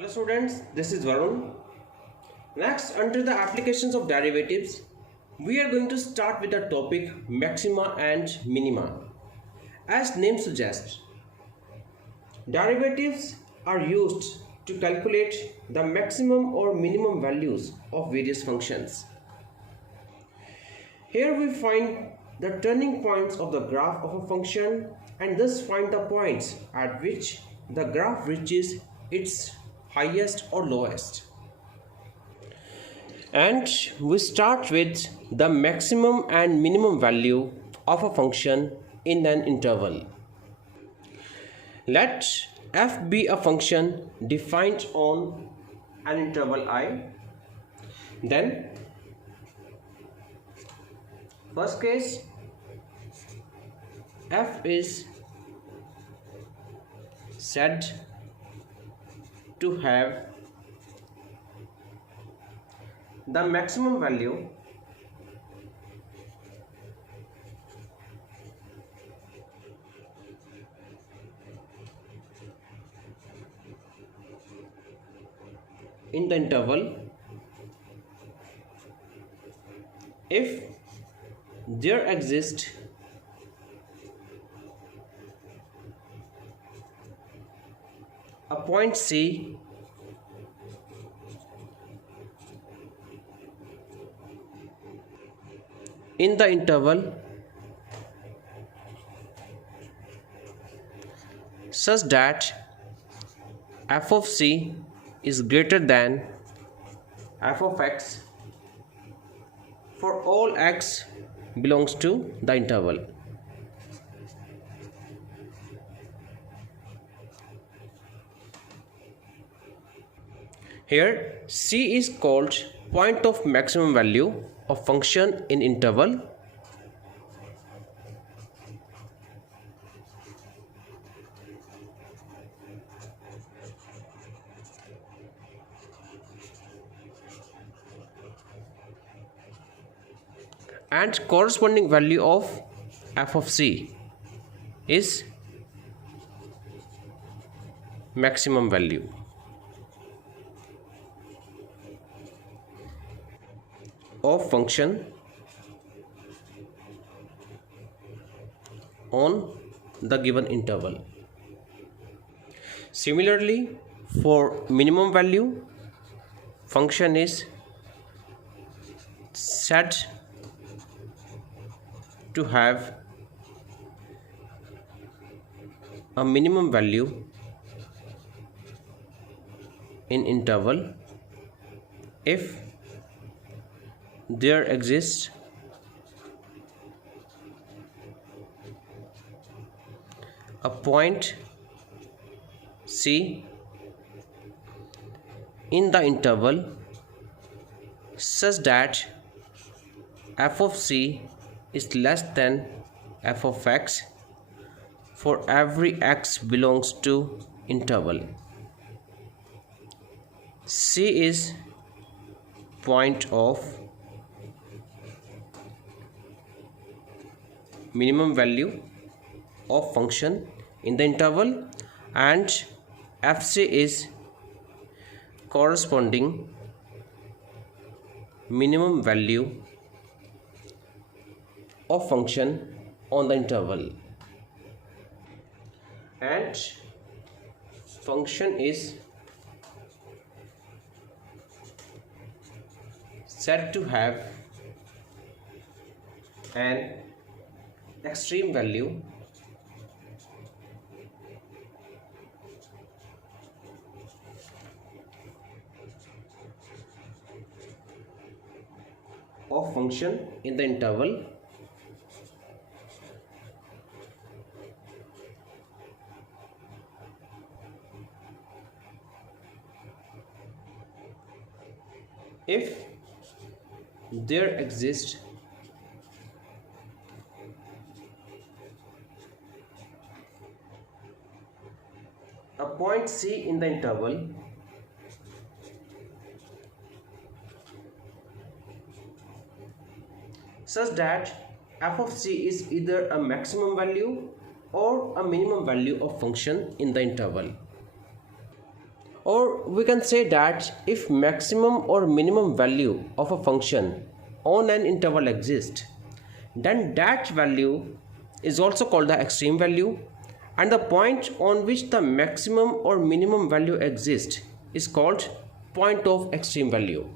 Hello students, this is Varun. Next, under the applications of derivatives, we are going to start with the topic maxima and minima. As name suggests, derivatives are used to calculate the maximum or minimum values of various functions. Here we find the turning points of the graph of a function and thus find the points at which the graph reaches its highest or lowest. And we start with the maximum and minimum value of a function in an interval. Let f be a function defined on an interval I. Then first case, f is said to have the maximum value in the interval if there exists a point C in the interval such that f of C is greater than f of x for all x belongs to the interval. Here C is called point of maximum value of function in interval. And corresponding value of f of C is maximum value. Of function on the given interval. Similarly, for minimum value, function is said to have a minimum value in interval if there exists a point C in the interval such that f of C is less than f of x for every x belongs to interval. C is point of minimum value of function in the interval and fc is corresponding minimum value of function on the interval, and function is said to have an extreme value of function in the interval if there exists a point C in the interval such that f of C is either a maximum value or a minimum value of function in the interval. Or we can say that if maximum or minimum value of a function on an interval exists, then that value is also called the extreme value, and the point on which the maximum or minimum value exists is called point of extreme value.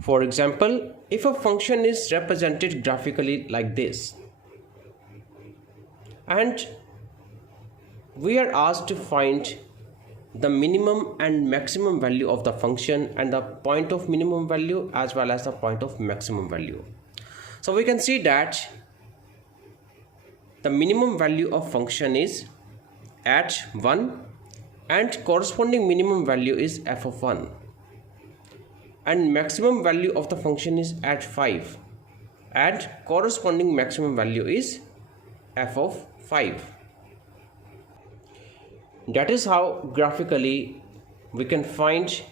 For example, if a function is represented graphically like this, and we are asked to find the minimum and maximum value of the function and the point of minimum value as well as the point of maximum value. So we can see that the minimum value of function is at 1 and corresponding minimum value is f of 1, and maximum value of the function is at 5 and corresponding maximum value is f of 5. That is how graphically we can find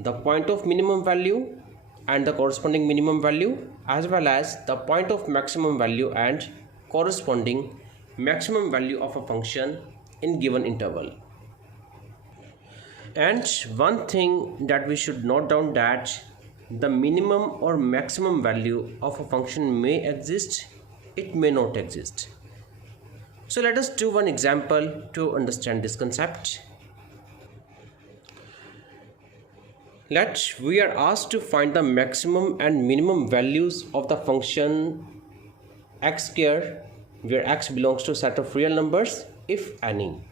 the point of minimum value and the corresponding minimum value as well as the point of maximum value and corresponding maximum value of a function in given interval. And one thing that we should note down, that the minimum or maximum value of a function may exist, it may not exist. So let us do one example to understand this concept. We are asked to find the maximum and minimum values of the function x square, where x belongs to a set of real numbers, if any.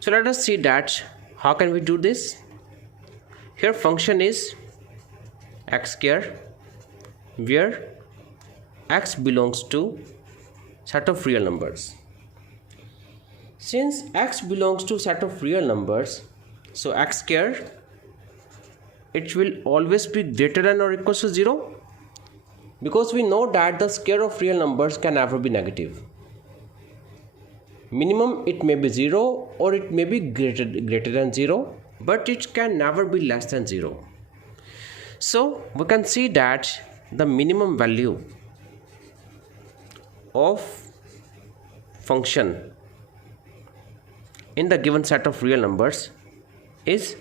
So let us see that how can we do this. Here function is x square, where x belongs to set of real numbers. Since x belongs to set of real numbers, so x square, it will always be greater than or equal to 0, because we know that the square of real numbers can never be negative. Minimum, it may be 0 or it may be greater than 0, but it can never be less than 0. So we can see that the minimum value of function in the given set of real numbers is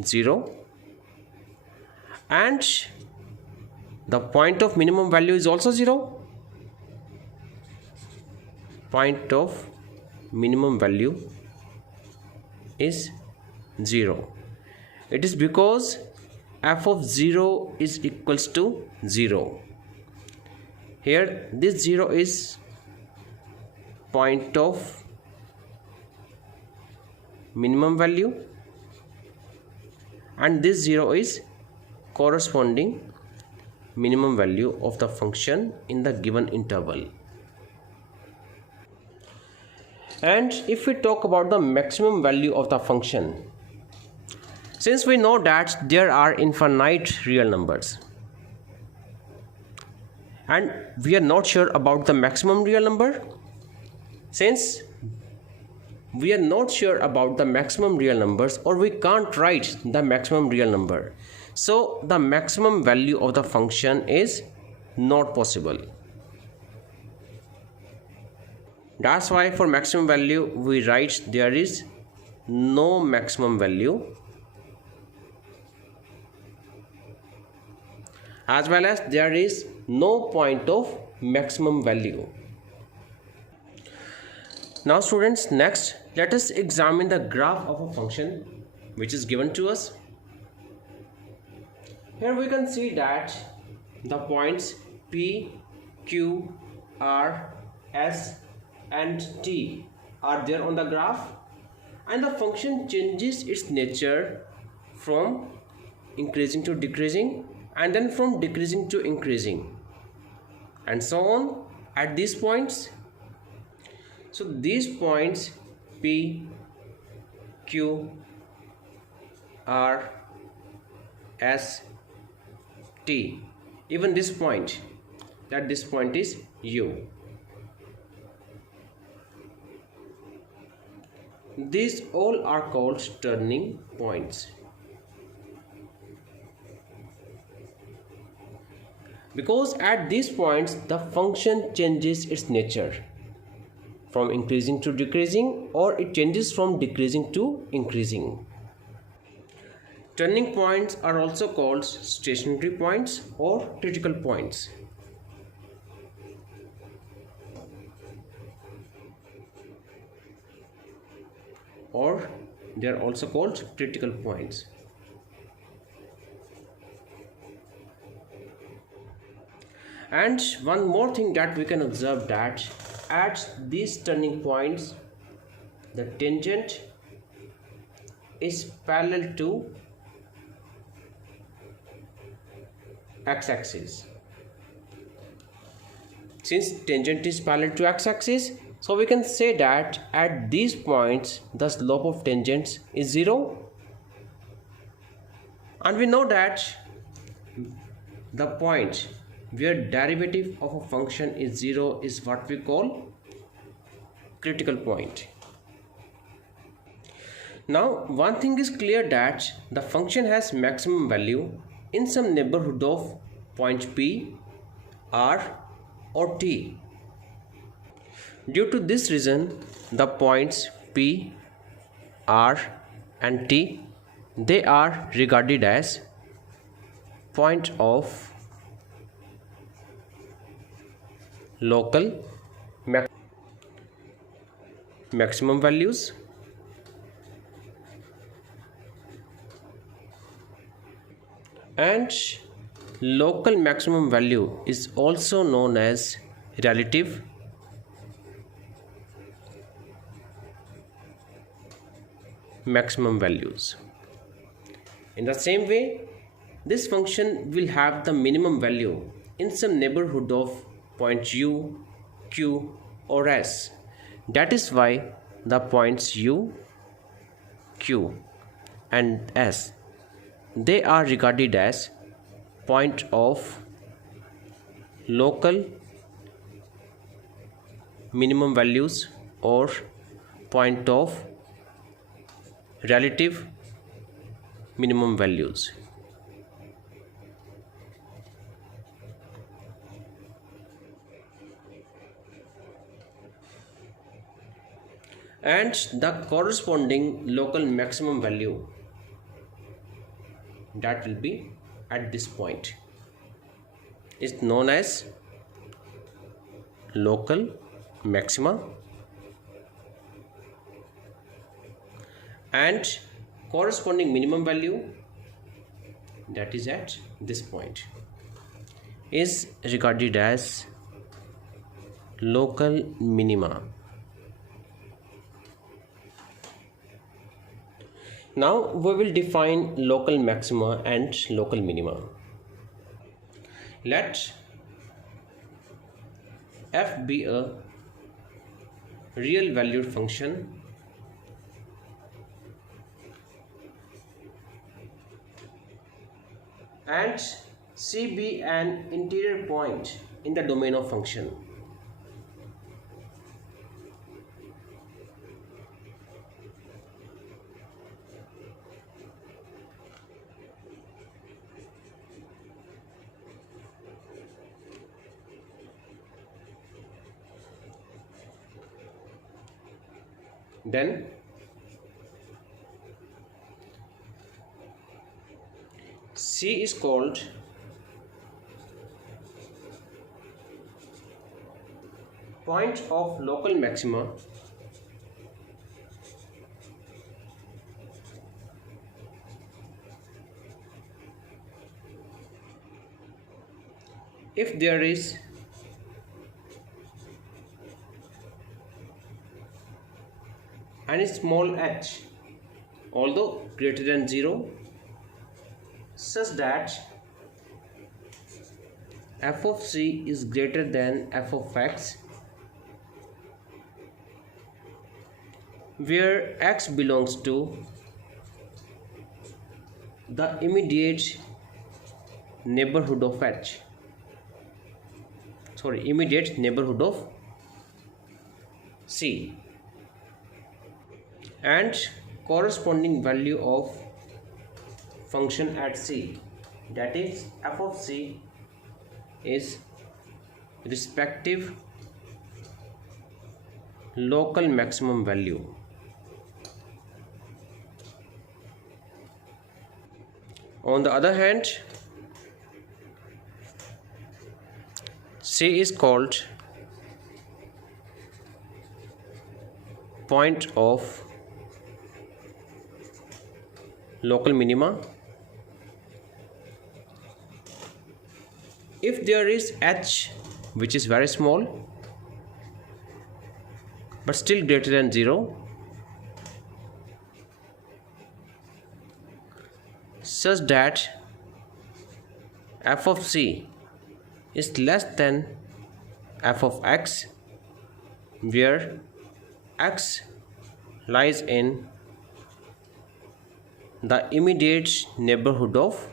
0, and the point of minimum value is also 0. Point of minimum value is 0. It is because f of 0 is equals to 0. Here this 0 is point of minimum value and this 0 is corresponding minimum value of the function in the given interval. And if we talk about the maximum value of the function, since we know that there are infinite real numbers and we are not sure about the maximum real number, since we are not sure about the maximum real numbers, or we can't write the maximum real number, so the maximum value of the function is not possible. That's why for maximum value we write there is no maximum value, as well as there is no point of maximum value. Now students, next let us examine the graph of a function which is given to us. Here we can see that the points P, Q, R, S and T are there on the graph, and the function changes its nature from increasing to decreasing and then from decreasing to increasing and so on at these points. So these points P, Q, R, S, T, even this point, that this point is U. These all are called turning points, because at these points the function changes its nature from increasing to decreasing, or it changes from decreasing to increasing. Turning points are also called stationary points or critical points. Or they are also called critical points. And one more thing that we can observe, that at these turning points the tangent is parallel to x-axis. Since tangent is parallel to x-axis, so we can say that at these points the slope of tangents is 0, and we know that the point where derivative of a function is 0 is what we call critical point. Now one thing is clear, that the function has maximum value in some neighborhood of point P, R or T. Due to this reason, the points P, R and T, they are regarded as point of local maximum values and local maximum value is also known as relative maximum values. In the same way, this function will have the minimum value in some neighborhood of point U, Q or S. That is why the points U, Q and S, they are regarded as point of local minimum values or point of relative minimum values. And the corresponding local maximum value, that will be at this point, is known as local maxima, and corresponding minimum value, that is at this point, is regarded as local minima. Now we will define local maxima and local minima. Let f be a real valued function and C be an interior point in the domain of function. Then C is called point of local maxima if there is any small h, although greater than 0, such that f of c is greater than f of x, where x belongs to the immediate neighborhood of immediate neighborhood of c, and corresponding value of function at c, that is f of c, is respective local maximum value. On the other hand, C is called point of local minima. If there is H which is very small but still greater than 0, such that f of c is less than f of x, where x lies in the immediate neighborhood of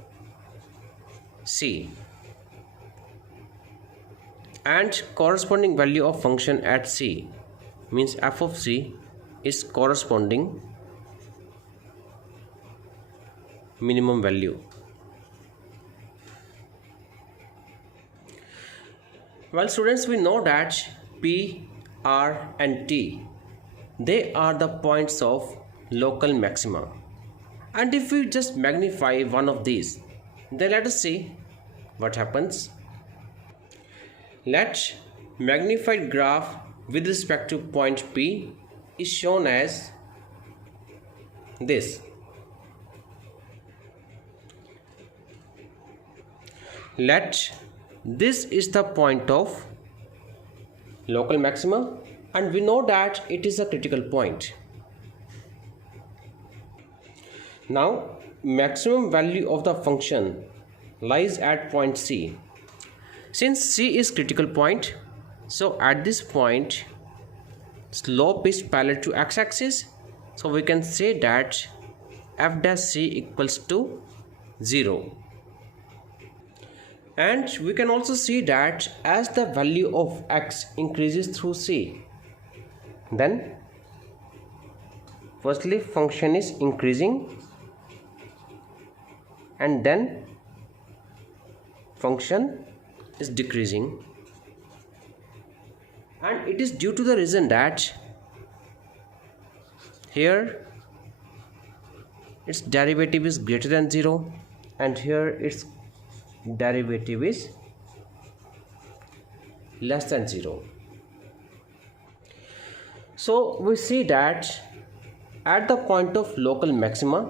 c, and corresponding value of function at c means f of c is corresponding minimum value. Well students, we know that P, R and T, they are the points of local maxima, and if we just magnify one of these, then let us see what happens. Let magnified graph with respect to point P is shown as this. Let this is the point of local maxima, and we know that it is a critical point. Now maximum value of the function lies at point C. Since C is critical point, so at this point slope is parallel to x-axis, so we can say that f dash c equals to 0. And we can also see that as the value of x increases through c, then firstly function is increasing and then function is decreasing, and it is due to the reason that here its derivative is greater than 0 and here its derivative is less than 0. So we see that at the point of local maxima,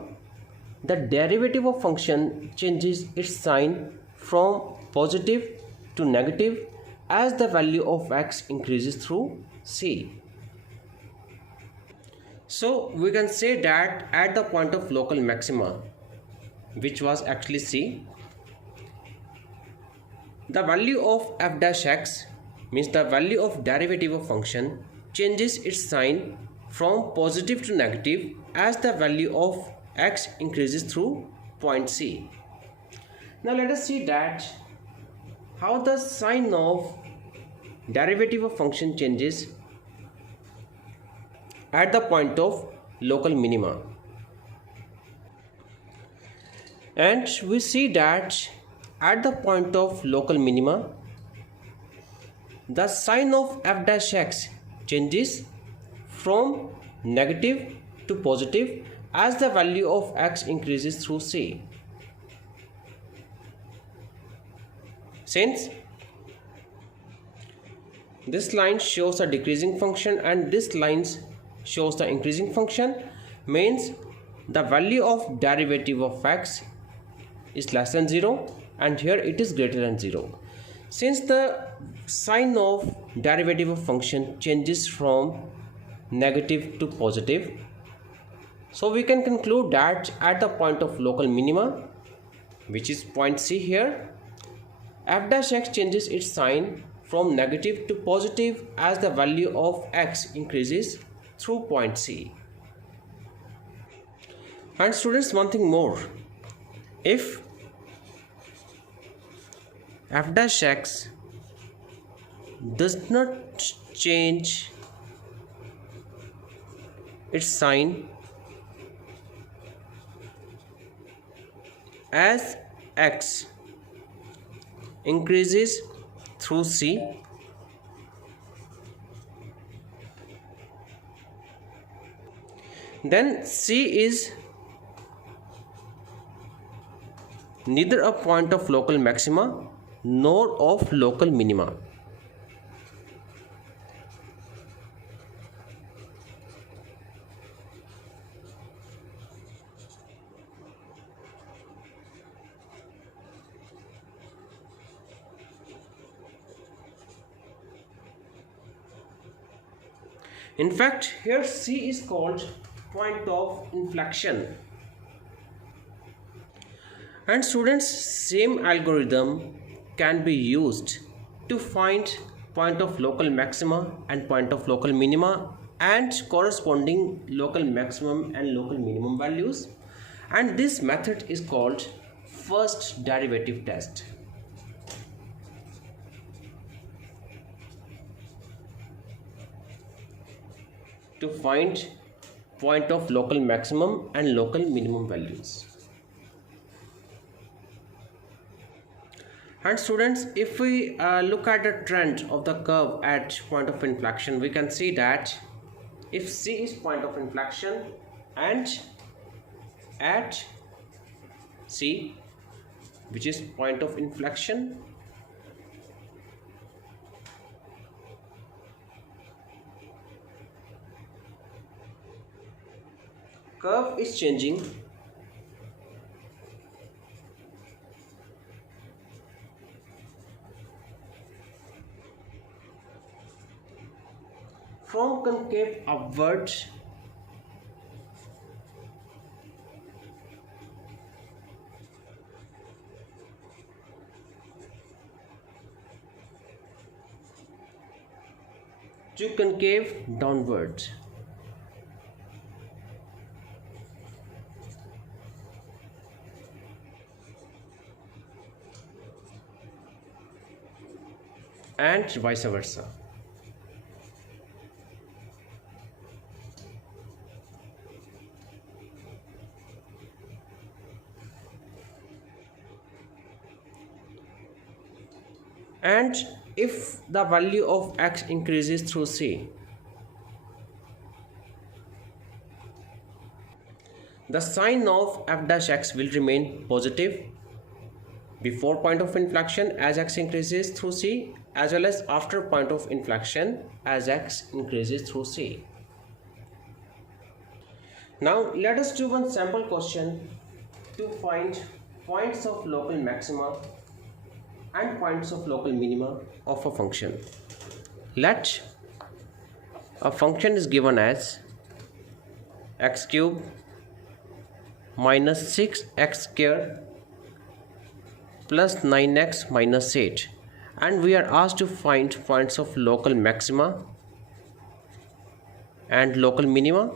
the derivative of function changes its sign from positive to negative as the value of x increases through c. So we can say that at the point of local maxima, which was actually c, the value of f dash x means the value of derivative of function changes its sign from positive to negative as the value of x increases through point C. Now let us see that how the sign of derivative of function changes at the point of local minima. And we see that at the point of local minima, the sign of f dash x changes from negative to positive as the value of x increases through c. Since this line shows a decreasing function and this line shows the increasing function, means the value of derivative of x is less than 0 and here it is greater than 0. Since the sign of derivative of function changes from negative to positive, so we can conclude that at the point of local minima, which is point C here, f dash x changes its sign from negative to positive as the value of x increases through point C. And students, one thing more, if f dash x does not change its sign as x increases through c, then C is neither a point of local maxima nor of local minima. In fact, here C is called point of inflection. And students, same algorithm can be used to find point of local maxima and point of local minima and corresponding local maximum and local minimum values. And this method is called first derivative test. To find point of local maximum and local minimum values. And students, if we look at the trend of the curve at point of inflection, we can see that if C is point of inflection and at C, which is point of inflection, curve is changing from concave upward to concave downward. And vice versa. And if the value of x increases through C, the sign of f dash x will remain positive before point of inflection as x increases through C, as well as after point of inflection as x increases through C. Now let us do one sample question to find points of local maxima and points of local minima of a function. Let a function is given as x cube minus 6x square plus 9x minus 8, and we are asked to find points of local maxima and local minima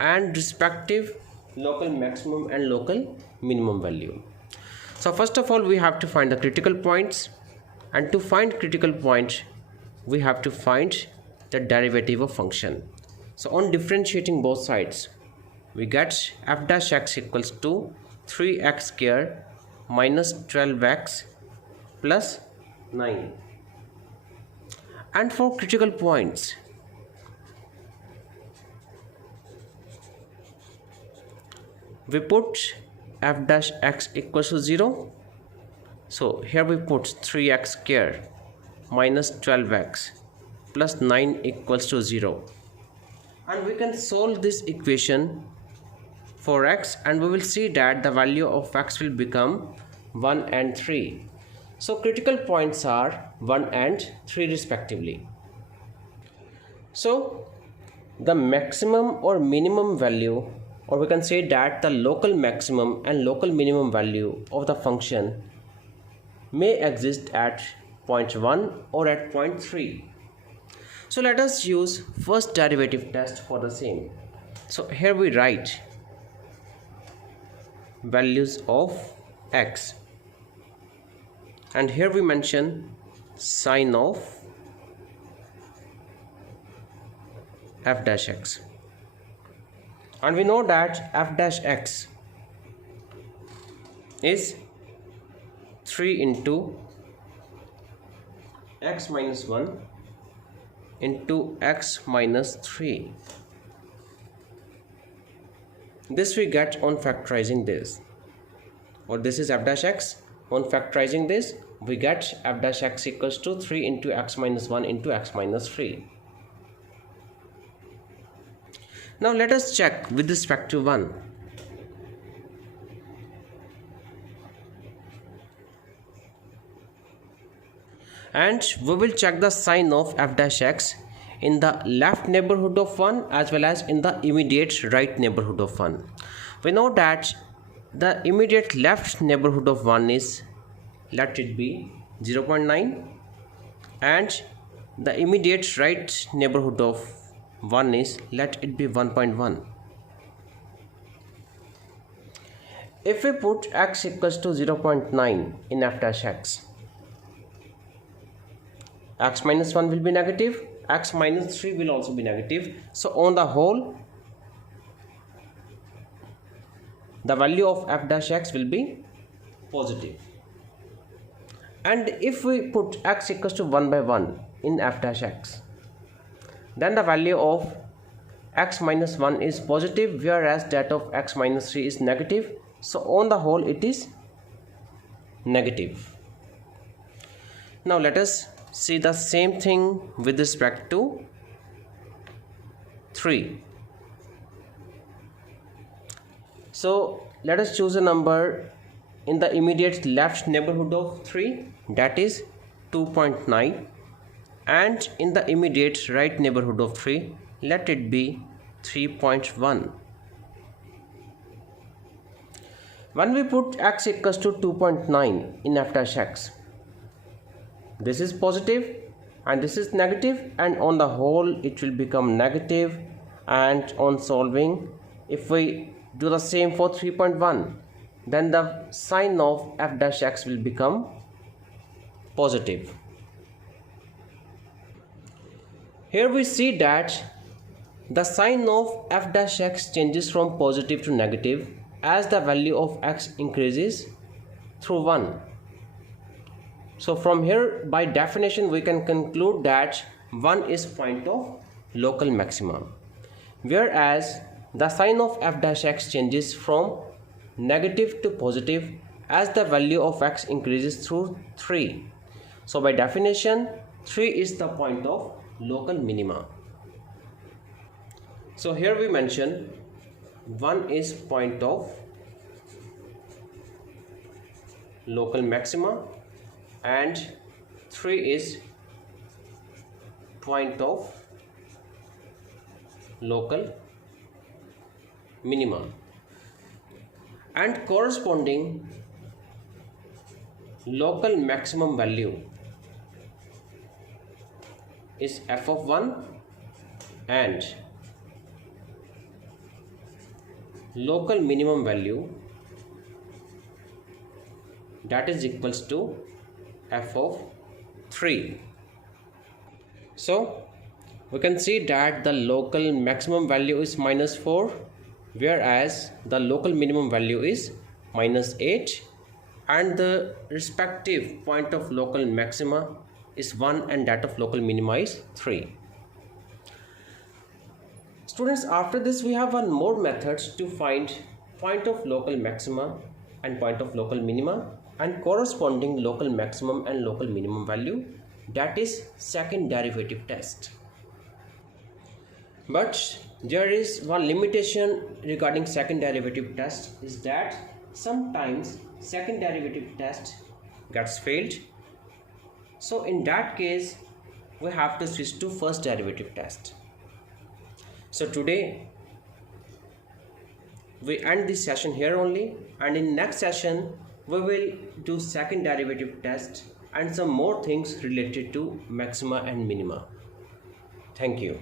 and respective local maximum and local minimum value. So first of all, we have to find the critical points, and to find critical point we have to find the derivative of function. So on differentiating both sides, we get f dash x equals to 3x square minus 12x plus 9. And for critical points, we put f dash x equals to 0. So here we put 3x square minus 12x plus 9 equals to 0. And we can solve this equation for x, and we will see that the value of x will become 1 and 3. So critical points are 1 and 3 respectively. So the maximum or minimum value, or we can say that the local maximum and local minimum value of the function may exist at point 1 or at point 3. So let us use first derivative test for the same. So here we write values of x, and here we mention sign of f dash x, and we know that f dash x is 3 into x minus 1 into x minus 3 This we get on factorizing this, or this is f dash x. On factorizing this, we get f dash x equals to 3 into x minus 1 into x minus 3. Now let us check with respect to 1. And we will check the sign of f dash x in the left neighborhood of 1 as well as in the immediate right neighborhood of 1. We know that the immediate left neighborhood of 1 is, let it be 0.9, and the immediate right neighborhood of 1 is, let it be 1.1. If we put x equals to 0.9 in f dash x, x minus 1 will be negative, x minus 3 will also be negative. So on the whole, the value of f dash x will be positive. And if we put x equals to 1 by 1 in f dash x, then the value of x minus 1 is positive, whereas that of x minus 3 is negative. So on the whole, it is negative. Now let us see the same thing with respect to 3. So let us choose a number in the immediate left neighborhood of 3, that is 2.9, and in the immediate right neighborhood of 3, let it be 3.1. When we put x equals to 2.9 in f dash x, this is positive and this is negative, and on the whole it will become negative. And on solving, if we do the same for 3.1, then the sign of f dash x will become positive. Here we see that the sign of f dash x changes from positive to negative as the value of x increases through 1. So from here, by definition, we can conclude that 1 is point of local maximum, whereas the sign of f dash x changes from negative to positive as the value of x increases through 3. So by definition, 3 is the point of local minima. So here we mention 1 is point of local maxima and 3 is point of local minima, and corresponding local maximum value is f of 1 and local minimum value, that is equals to f of 3. So we can see that the local maximum value is minus 4, whereas the local minimum value is minus 8, and the respective point of local maxima is 1 and that of local minima is 3. Students, after this we have one more method to find point of local maxima and point of local minima and corresponding local maximum and local minimum value, that is second derivative test. But there is one limitation regarding second derivative test, is that sometimes second derivative test gets failed. So in that case we have to switch to first derivative test. So today we end this session here only, and in next session we will do second derivative test and some more things related to maxima and minima. Thank you.